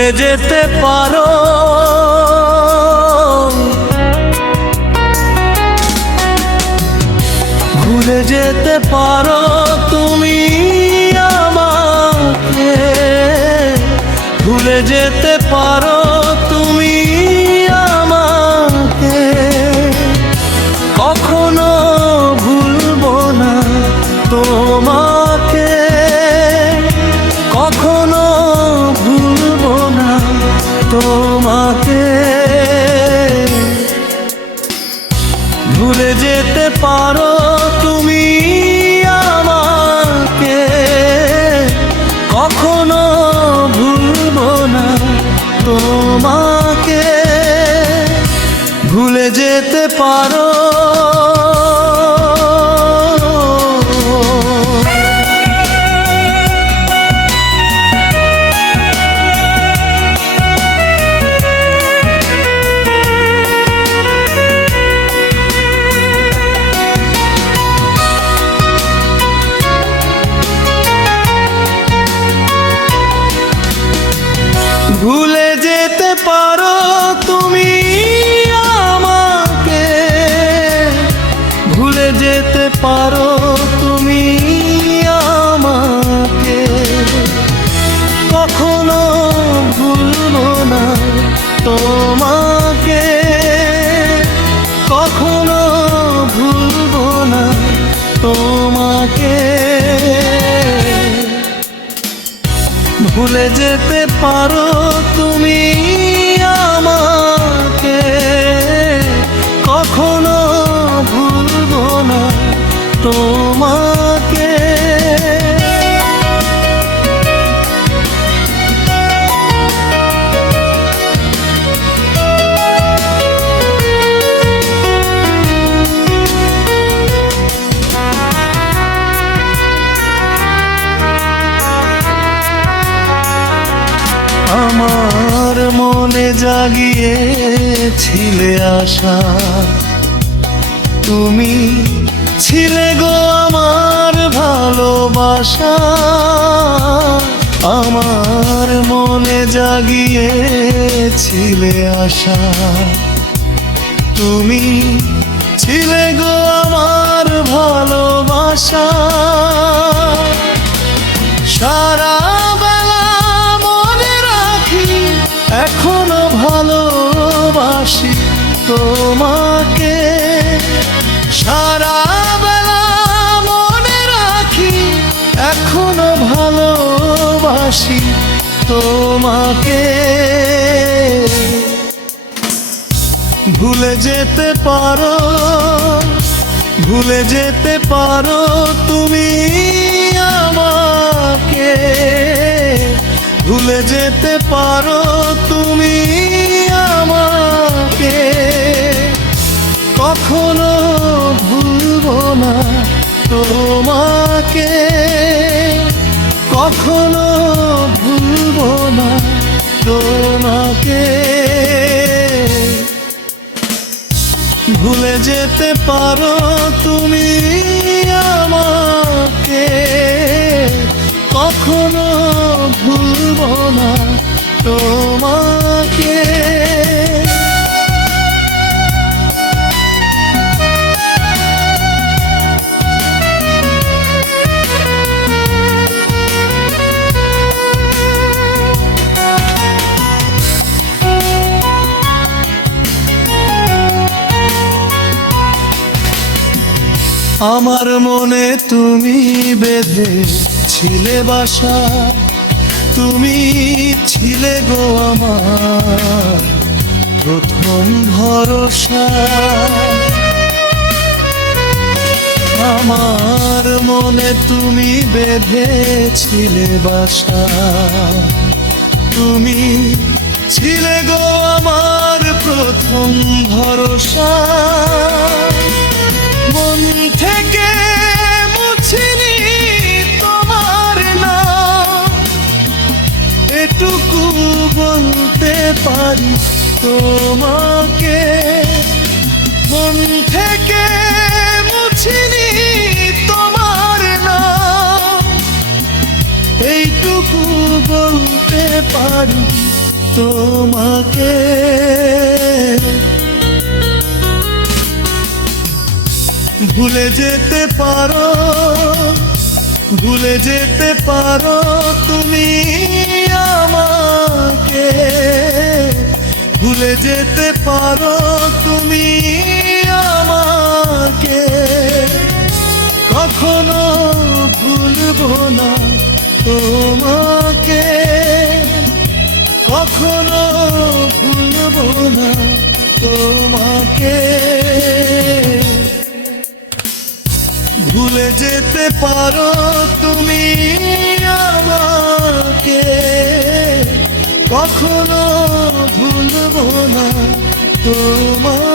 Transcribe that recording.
ভুলে যেতে পারো, ভুলে যেতে পারো তুমি আমাকে, ভুলে যেতে পারো তুমি আমাকে। কখনো ভুলবো না তোমাকে, কখনো ভুলবো না তোমাকে। ভুলে যেতে পারো তুমি আমাকে, কখনো ভুলবো না তোমাকে। ভুলে যেতে পারো। ভুলে যেতে পারো তুমি আমাকে, ভুলে যেতে পারো তুমি আমাকে। কখনো ভুলবো না তোমাকে, কখনো ভুলবো না তোমাকে। ভুলে যেতে পারো তুমি আমাকে, কখনো ভুলবো না তোমাকে। আমার মনে জাগিয়েছিলে আশা, তুমি ছিলে গো আমার ভালোবাসা। আমার মনে জাগিয়েছিলে আশা, তুমি ছিলে গো আমার ভালোবাসা। সারা এখনো ভালোবাসি তোমাকে, সারা বেলা মনে রাখি এখনো ভালোবাসি তোমাকে। ভুলে যেতে পারো, ভুলে যেতে পারো তুমি আমাকে, ভুলে যেতে পারো তুমি আমাকে। কখনো ভুলবো না তোমাকে, কখনো ভুলবো না তোমাকে। ভুলে যেতে পারো তুমি আমাকে, কখনো ভুলবো না তোমাকে। আমার মনে তুমি বেঁধেছিলে বাসা, তুমি ছিলে গো আমার প্রথম ভরসা। আমার মনে তুমি বেঁধেছিলে বাসা, তুমি ছিলে গো আমার প্রথম ভরসা। মন থেকে মুছিনি তোমার নাম, এটুকু বলতে পারি তোমাকে। মন থেকে মুছিনি তোমার নাম, এইটুকু বলতে পারি তোমাকে। ভুলে যেতে পারো, ভুলে যেতে পারো তুমি আমাকে, ভুলে যেতে পারো তুমি আমাকে। কখনো ভুলবো না তোমাকে, কখনো ভুলবো না তোমাকে। ভুলে যেতে পারো তুমি আমাকে, কখনো ভুলবো না তোমাকে।